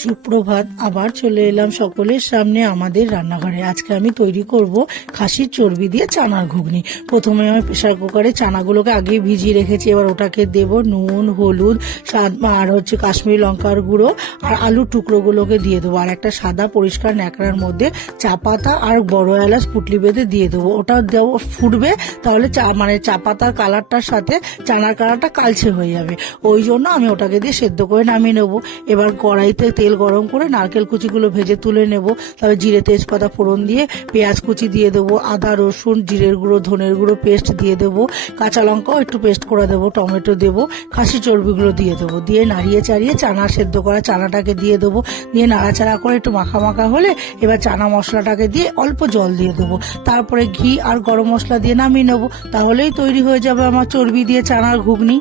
সুপ্রভাত। আবার চলে এলাম সকলের সামনে আমাদের রান্নাঘরে। আজকে আমি তৈরি করব খাসির চর্বি দিয়ে চানার ঘুগনি। প্রথমে আমি প্রেসার কুকারে চানাগুলোকে আগে ভিজিয়ে রেখেছি, এবার ওটাকে দেব নুন, হলুদ, স্বাদ আর কাশ্মীরি লঙ্কার গুঁড়ো আর আলুর টুকরোগুলোকে দিয়ে দেবো। আর একটা সাদা পরিষ্কার ন্যাকড়ার মধ্যে চা পাতা আর বড় এলাচ পুটলি বেঁধে দিয়ে দেবো। ওটা দেবো, ফুটবে, তাহলে চা পাতার কালারটার সাথে চানার কালারটা কালচে হয়ে যাবে। ওই জন্য আমি ওটাকে দিয়ে সেদ্ধ করে নামিয়ে নেবো। এবার কড়াইতে তেল গরম করে নারকেল কুচিগুলো ভেজে তুলে নেব। তারপর জিরে তেজপাতা ফোড়ন দিয়ে পেঁয়াজ কুচি দিয়ে দেবো, আদা রসুন জিরের গুঁড়ো ধনের গুঁড়ো পেস্ট দিয়ে দেবো, কাঁচা লঙ্কাও একটু পেস্ট করে দেবো, টমেটো দেবো, খাসি চর্বিগুলো দিয়ে দেবো, দিয়ে নাড়িয়ে চাড়িয়ে সেদ্ধ করা চানাটাকে দিয়ে দেবো। দিয়ে নাড়াচাড়া করে একটু মাখা মাখা হলে এবার চানা মশলাটাকে দিয়ে অল্প জল দিয়ে দেবো। তারপরে ঘি আর গরম মশলা দিয়ে নামিয়ে নেবো। তাহলেই তৈরি হয়ে যাবে আমার চর্বি দিয়ে চানার ঘুগনি।